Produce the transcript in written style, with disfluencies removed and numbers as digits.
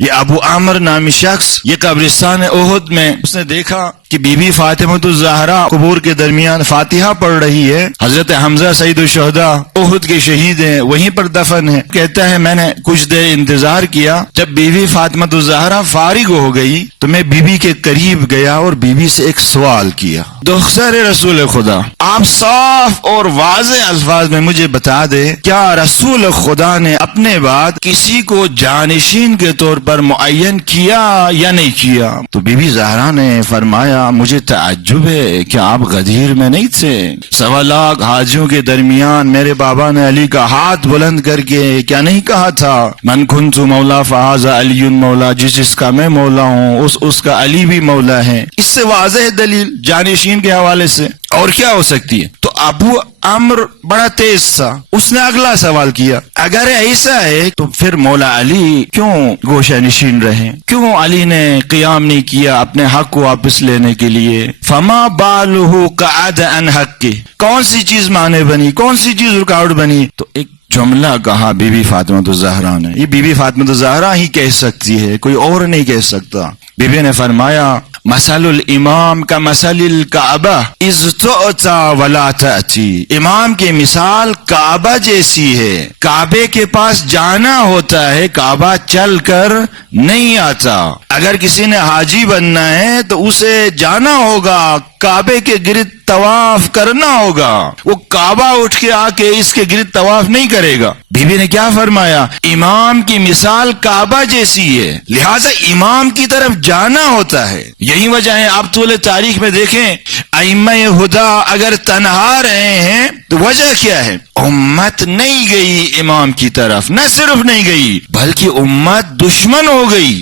یہ ابو عامر نامی شخص یہ قبرستان احد میں اس نے دیکھا کہ بی بی فاطمہ الزہرا قبور کے درمیان فاتحہ پڑھ رہی ہے. حضرت حمزہ سید الشہداء احد کے شہید ہیں، وہیں پر دفن ہے. کہتا ہے میں نے کچھ دیر انتظار کیا، جب بی بی فاطمہ الزہرا فارغ ہو گئی تو میں بی بی کے قریب گیا اور بی بی سے ایک سوال کیا. دختر رسول خدا، آپ صاف اور واضح الفاظ میں مجھے بتا دے، کیا رسول خدا نے اپنے بعد کسی کو جانشین کے طور پر معین کیا یا نہیں کیا؟ تو بی بی زہرا نے فرمایا مجھے تعجب ہے کہ آپ غدیر میں نہیں تھے. 1.25 لاکھ حاجیوں کے درمیان میرے بابا نے علی کا ہاتھ بلند کر کے کیا نہیں کہا تھا، من کنت مولا فہذا علی مولا، جس کا میں مولا ہوں اس کا علی بھی مولا ہے. اس سے واضح دلیل جانشین کے حوالے سے اور کیا ہو سکتی ہے؟ تو ابو عمرو بڑا تیز تھا، اس نے اگلا سوال کیا، اگر ایسا ہے تو پھر مولا علی کیوں گوشہ نشین رہے؟ کیوں علی نے قیام نہیں کیا اپنے حق کو واپس لینے کے لیے؟ فما بالہ قعد عن حق، کون سی چیز مانے بنی، کون سی چیز رکاوٹ بنی؟ تو ایک جملہ کہا بی بی فاطمہ الزہرا نے، یہ بی بی فاطمہ الزہرا ہی کہہ سکتی ہے، کوئی اور نہیں کہہ سکتا. بی بی نے فرمایا مثل الامام کا مثل الکعبہ اذ تؤتی ولا تأتی، امام کی مثال کعبہ جیسی ہے، کعبے کے پاس جانا ہوتا ہے، کعبہ چل کر نہیں آتا. اگر کسی نے حاجی بننا ہے تو اسے جانا ہوگا، کعبے کے گرد طواف کرنا ہوگا، وہ کعبہ اٹھ کے آ کے اس کے گرد طواف نہیں کرے گا. بی بی نے کیا فرمایا؟ امام کی مثال کعبہ جیسی ہے، لہٰذا امام کی طرف جانا ہوتا ہے. یہی وجہ ہے آپ طول تاریخ میں دیکھیں ائمہ ہدا اگر تنہا رہے ہیں تو وجہ کیا ہے؟ امت نہیں گئی امام کی طرف، نہ صرف نہیں گئی بلکہ امت دشمن ہو گئی.